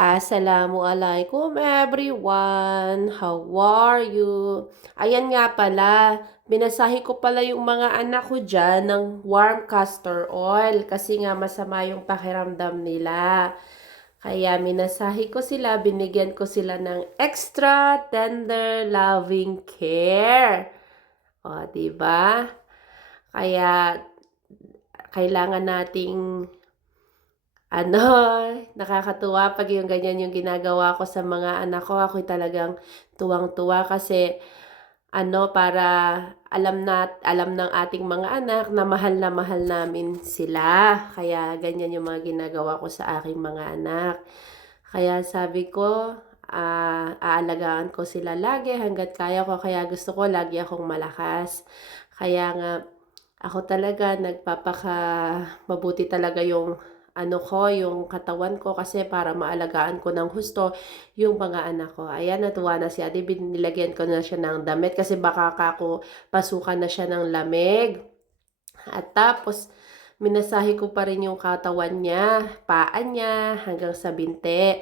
Assalamualaikum everyone. How are you? Ayan nga pala, binasahi ko pala yung mga anak ko dyan ng warm castor oil kasi nga masama yung pakiramdam nila. Kaya minasahi ko sila, binigyan ko sila ng extra tender loving care. O, diba? Kaya kailangan nating ano, nakakatuwa pag yung ganyan yung ginagawa ko sa mga anak ko. Ako'y talagang tuwang-tuwa kasi para alam ng ating mga anak na mahal namin sila. Kaya ganyan yung mga ginagawa ko sa aking mga anak. Kaya sabi ko, aalagaan ko sila lagi hanggat kaya ko. Kaya gusto ko lagi akong malakas. Kaya nga, ako talaga mabuti talaga yung yung katawan ko kasi para maalagaan ko ng husto yung mga anak ko. Ayan, natuwa na si Ate, nilagyan ko na siya ng damit kasi baka kako pasukan na siya ng lamig. At tapos, minasahe ko pa rin yung katawan niya, paa niya, hanggang sa binte.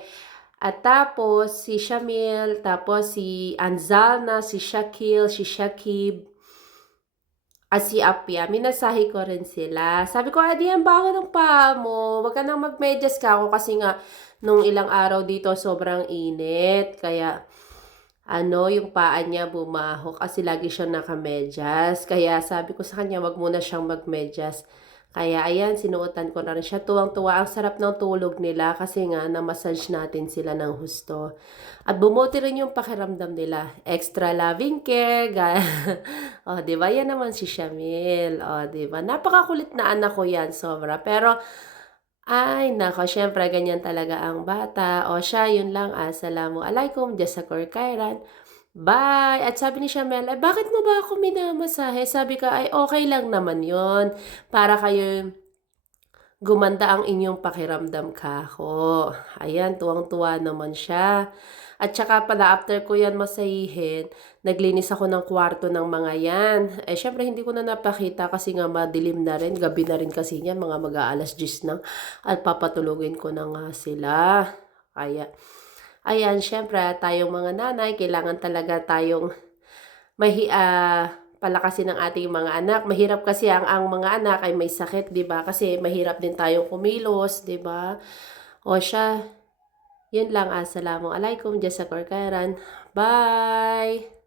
At tapos, si Shamil, tapos si Anzalna, si Shakil, si Shakib, at si Apia, minasahe ko rin sila. Sabi ko, Adi, ang baho ng paa mo. Huwag ka nang magmedyas ka ako kasi nga, nung ilang araw dito, sobrang init. Kaya, yung paa niya bumaho kasi lagi siya nakamedyas. Kaya sabi ko sa kanya, wag muna siyang magmedyas. Kaya ayan, sinuotan ko na rin siya. Tuwang-tuwa, ang sarap ng tulog nila kasi nga na-massage natin sila ng husto. At bumuti rin yung pakiramdam nila. Extra loving care. O, di ba? Yan naman si Shamil. O, di ba? Napakakulit na anak ko yan, sobra. Pero, ay, nako, syempre, ganyan talaga ang bata. O siya, yun lang. Assalamualaikum. Jazakur khairan. Bye! At sabi ni Shamel, bakit mo ba ako minamasahe? Sabi ka, ay okay lang naman yon para kayo gumanda ang inyong pakiramdam kako. Ayan, tuwang-tuwa naman siya. At saka pala, after ko yan masahihin, naglinis ako ng kwarto ng mga yan. Syempre, hindi ko na napakita kasi nga madilim na rin. Gabi na rin kasi yan, mga mag-aalas 10 na. At papatulugin ko na nga sila. Kaya, ayan, syempre, tayong mga nanay, kailangan talaga tayong palakasin ng ating mga anak. Mahirap kasi ang mga anak ay may sakit, 'di ba? Kasi mahirap din tayong kumilos, 'di ba? O siya, yun lang. Assalamualaikum, jazakallahu khairan. Bye.